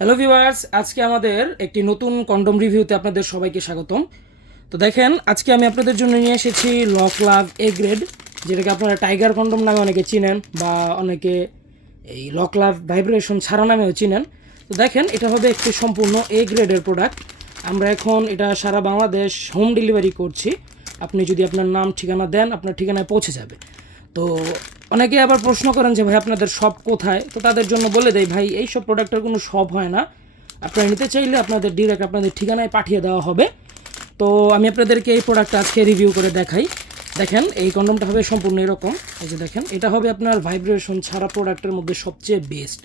Hello viewers আজকে আমাদের একটি নতুন কন্ডম রিভিউতে আপনাদের সবাইকে স্বাগতম। তো দেখেন, আজকে আমি আপনাদের জন্য নিয়ে এসেছি লক লাভ এ গ্রেড যেটাকে আপনারা টাইগার কন্ডম নামে অনেকে চিনেন বা অনেকে এই লক লাভ ভাইব্রেশন ছাড়া নামেও চিনেন। তো দেখেন, এটা হবে একটি সম্পূর্ণ এ গ্রেডের প্রোডাক্ট আমরা এখন এটা সারা বাংলাদেশ হোম ডেলিভারি করছি। আপনি যদি আপনার নাম ঠিকানা দেন, আপনার ঠিকানায় পৌঁছে যাবে। তো অনেকে আবার প্রশ্ন করেন যে, ভাই, আপনাদের শপ কোথায়? তো তাদের জন্য বলে দেয় ভাই এই সব প্রোডাক্টের কোনো শপ হয় না। আপনারা নিতে চাইলে আপনাদের ডিরেক্ট আপনাদের ঠিকানায় পাঠিয়ে দেওয়া হবে। তো আমি আপনাদেরকে এই প্রোডাক্টটা আজকে রিভিউ করে দেখাই। দেখেন, এই কন্ডমটা হবে সম্পূর্ণ এরকম। এই যে দেখেন, এটা হবে আপনার ভাইব্রেশন ছাড়া প্রোডাক্টের মধ্যে সবচেয়ে বেস্ট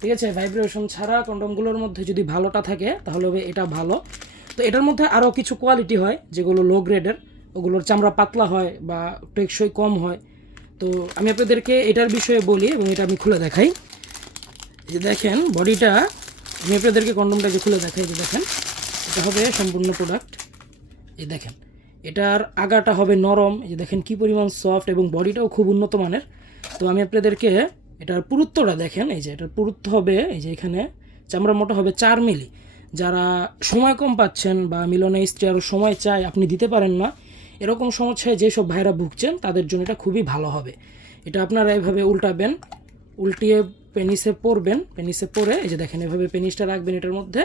ঠিক আছে? ভাইব্রেশন ছাড়া কন্ডমগুলোর মধ্যে যদি ভালোটা থাকে, তাহলে হবে এটা ভালো। তো এটার মধ্যে আরও কিছু কোয়ালিটি হয়, যেগুলো লো গ্রেডের ওগুলোর চামড়া পাতলা হয় বা টেকসই কম হয়। তো আমি আপনাদেরকে এটার বিষয়ে বলি এবং এটা আমি খুলে দেখাই। যে দেখেন, বডিটা, আমি আপনাদেরকে কন্ডমটাকে খুলে দেখাই যে দেখেন, এটা হবে সম্পূর্ণ প্রোডাক্ট এই দেখেন, এটার আগাটা হবে নরম। এই যে দেখেন কি পরিমাণ সফট এবং বডিটাও খুব উন্নত মানের। তো আমি আপনাদেরকে এটার পুরুত্বটা দেখেন, এই যে এটার পুরুত্ব হবে, এই যে এখানে চামড়া মোটা হবে চার মিলি। যারা সময় কম পাচ্ছেন বা মিলনে স্ত্রী আরও সময় চায়, আপনি দিতে পারেন না। এরকম সমস্যায় যেসব ভাইরা ভুগছেন, তাদের জন্য এটা খুবই ভালো হবে। এটা আপনারা এভাবে উল্টাবেন, উল্টিয়ে পেনিসে পরবেন, পেনিসে পরে এই যে দেখেন, এভাবে পেনিসটা রাখবেন এটার মধ্যে।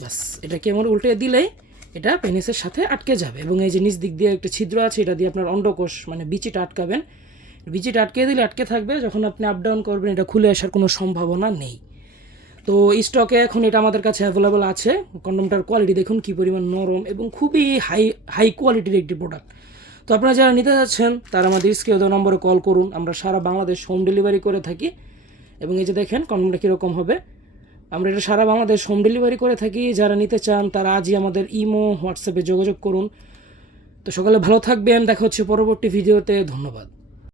ব্যাস, এটা কেমন উল্টে দিলেই এটা পেনিসের সাথে আটকে যাবে। এবং এই যে নিচ দিক দিয়ে একটা ছিদ্র আছে, এটা দিয়ে আপনার অন্ডকোষ মানে বিচিটা আটকাবেন। বিচিটা আটকে দিলে আটকে থাকবে, যখন আপনি আপ ডাউন করবেন, এটা খুলে আসার কোনো সম্ভাবনা নেই। তো স্টকে এখন এটা আমাদের কাছে অ্যাভেলেবল আছে। কন্ডমটার কোয়ালিটি দেখুন কী পরিমাণ নরম এবং খুবই হাই হাই কোয়ালিটির একটি প্রোডাক্ট তো আপনারা যারা নিতে যাচ্ছেন, তারা আমাদের স্ক্রিনে দেওয়া নম্বরে কল করুন। আমরা সারা বাংলাদেশ হোম ডেলিভারি করে থাকি এবং এই যে দেখেন কন্ডমটা কীরকম হবে। আমরা এটা সারা বাংলাদেশ হোম ডেলিভারি করে থাকি। যারা নিতে চান, তারা আজই আমাদের ইমো, হোয়াটসঅ্যাপে যোগাযোগ করুন। তো সকালে ভালো থাকবেন। দেখা হচ্ছে পরবর্তী ভিডিওতে ধন্যবাদ।